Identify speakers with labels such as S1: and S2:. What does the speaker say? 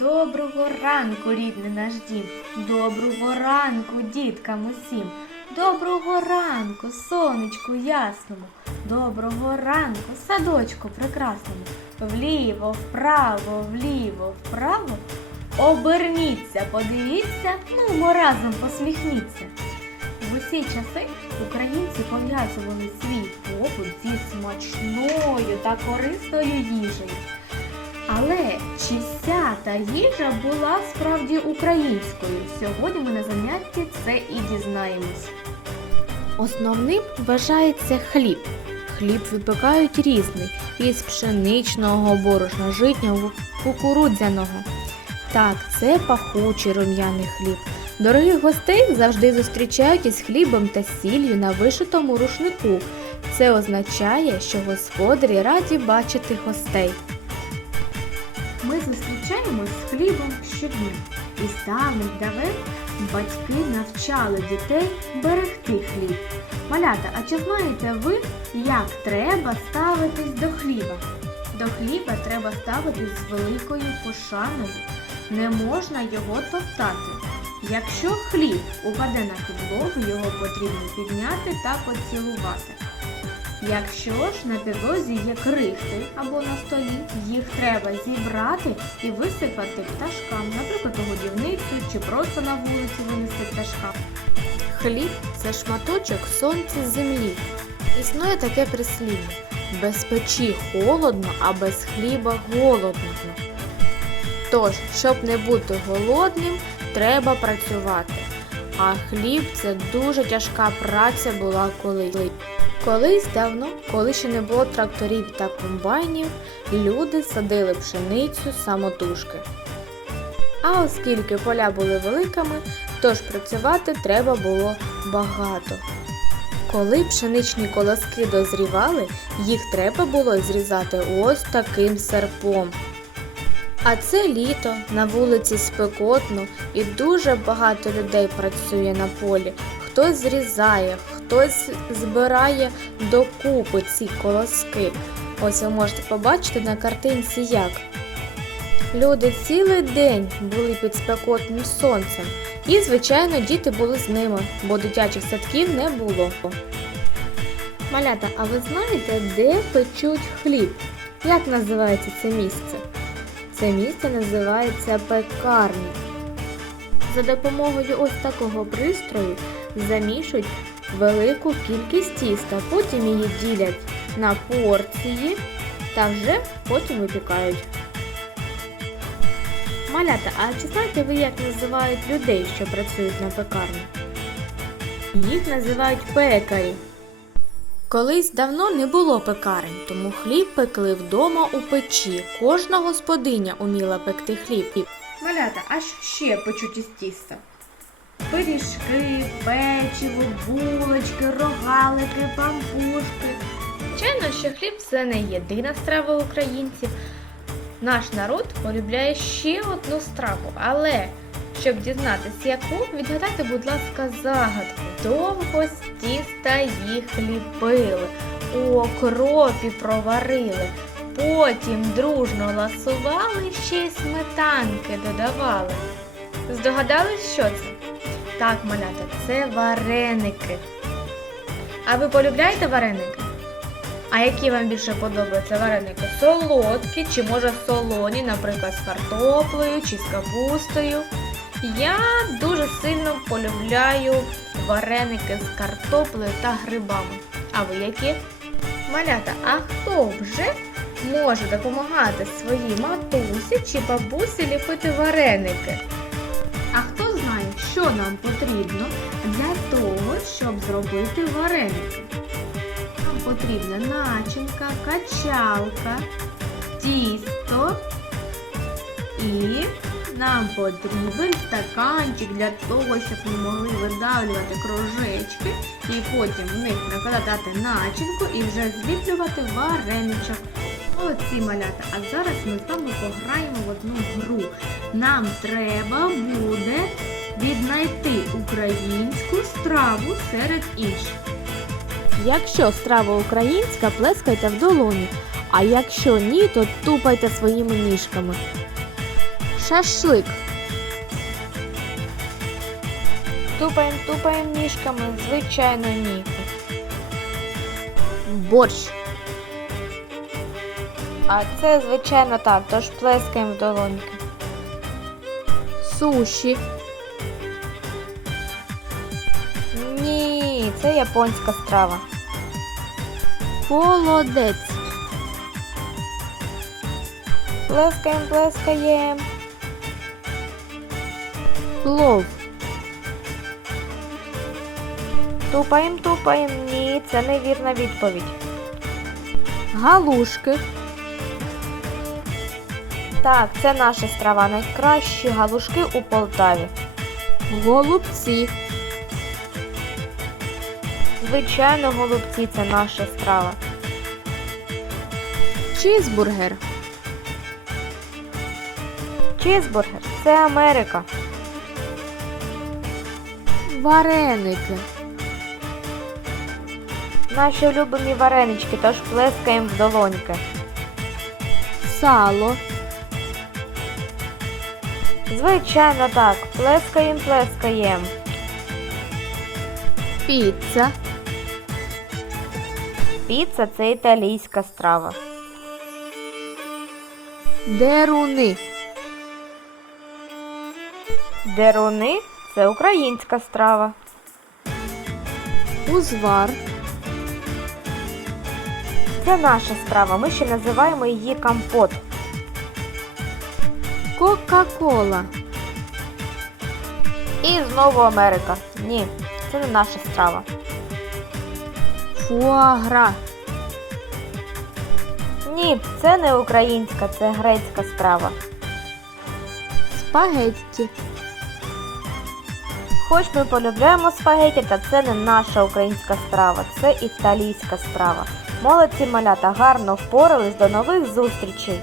S1: Доброго ранку, рідний наш дім. Доброго ранку, діткам усім. Доброго ранку, сонечку ясному. Доброго ранку, садочку прекрасному. Вліво, вправо, вліво, вправо. Оберніться, подивіться, ну мо разом посміхніться. В усі часи українці пов'язували свій побут зі смачною та корисною їжею. Але чи вся та їжа була справді українською? Сьогодні ми на занятті це і дізнаємось. Основним вважається хліб. Хліб випікають різний із пшеничного борошна, житнього, кукурудзяного. Так, це пахучий рум'яний хліб. Дорогих гостей завжди зустрічають із хлібом та сіллю на вишитому рушнику. Це означає, що господарі раді бачити гостей. Ми з хлібом щодня. І з давних давен батьки навчали дітей берегти хліб. Малята, а чи знаєте ви, як треба ставитись до хліба? До хліба треба ставитись з великою пошаною. Не можна його топтати. Якщо хліб упаде на підлогу, його потрібно підняти та поцілувати. Якщо ж на підлозі є крихти або на столі, їх треба зібрати і висипати пташкам, наприклад, у годівницю чи просто на вулиці винести пташкам. Хліб це шматочок сонця землі. Існує таке прислів'я без печі холодно, а без хліба голодно. Тож, щоб не бути голодним, треба працювати. А хліб це дуже тяжка праця була колись. Колись давно, коли ще не було тракторів та комбайнів, люди садили пшеницю самотужки. А оскільки поля були великими, тож працювати треба було багато. Коли пшеничні колоски дозрівали, їх треба було зрізати ось таким серпом. А це літо, на вулиці спекотно і дуже багато людей працює на полі. Хтось зрізає, хтось збирає докупи ці колоски. Ось ви можете побачити на картинці як. Люди цілий день були під спекотним сонцем. І, звичайно, діти були з ними, бо дитячих садків не було. Малята, а ви знаєте, де печуть хліб? Як називається це місце? Це місце називається пекарня. За допомогою ось такого пристрою замішують велику кількість тіста, потім її ділять на порції та вже потім випікають. Малята, а чи знаєте ви, як називають людей, що працюють на пекарні? Їх називають пекарі. Колись давно не було пекарень, тому хліб пекли вдома у печі. Кожна господиня уміла пекти хліб. Малята, а що ще печуть із тіста? Пиріжки, печиво, булочки, рогалики, пампушки. Звичайно, що хліб це не єдина страва українців. Наш народ полюбляє ще одну страву, але щоб дізнатися, яку, відгадайте, будь ласка, загадку. Довго з тіста їх ліпили, у окропі проварили, потім дружно ласували, ще й сметанки додавали. Здогадались, що це? Так, малята, це вареники. А ви полюбляєте вареники? А які вам більше подобаються вареники? Солодкі чи може солоні, наприклад, з картоплею чи з капустою? Я дуже сильно полюбляю вареники з картоплею та грибами. А ви які? Малята, а хто вже може допомагати своїй матусі чи бабусі ліпити вареники? Нам потрібно для того, щоб зробити вареники? Нам потрібна начинка, качалка, тісто і нам потрібен стаканчик для того, щоб ми могли видавлювати кружечки і потім в них накладати начинку і вже зліплювати вареничок. Молодці малята, а зараз ми з вами пограємо в одну гру. Нам треба буде віднайти українську страву серед інших. Якщо страва українська, плескайте в долоні, а якщо ні, то тупайте своїми ніжками.
S2: Шашлик.
S1: Тупаєм, тупаєм ніжками, звичайно, ні.
S2: Борщ.
S1: А це, звичайно, так, тож плескаємо в долоньки.
S2: Суші.
S1: Це японська страва.
S2: Холодець.
S1: Плескаємо, плескаємо.
S2: Плов.
S1: Тупаєм, тупаєм. Ні, це невірна відповідь.
S2: Галушки.
S1: Так, це наша страва. Найкращі галушки у Полтаві.
S2: Голубці.
S1: Звичайно, голубці це наша страва.
S2: Чізбургер.
S1: Чізбургер це Америка.
S2: Вареники.
S1: Наші улюблені варенички, тож плескаємо в долоньки.
S2: Сало.
S1: Звичайно, так. Плескаємо, плескаємо.
S2: Піца.
S1: Піца це італійська страва.
S2: Деруни.
S1: Деруни це українська страва.
S2: Узвар.
S1: Це наша страва. Ми ще називаємо її компот.
S2: Кока-кола.
S1: І знову Америка. Ні, це не наша страва.
S2: Фуагра.
S1: Ні, це не українська, це грецька страва.
S2: Спагетті.
S1: Хоч ми полюбляємо спагетті, та це не наша українська страва, це італійська страва. Молодці малята гарно впорались до нових зустрічей!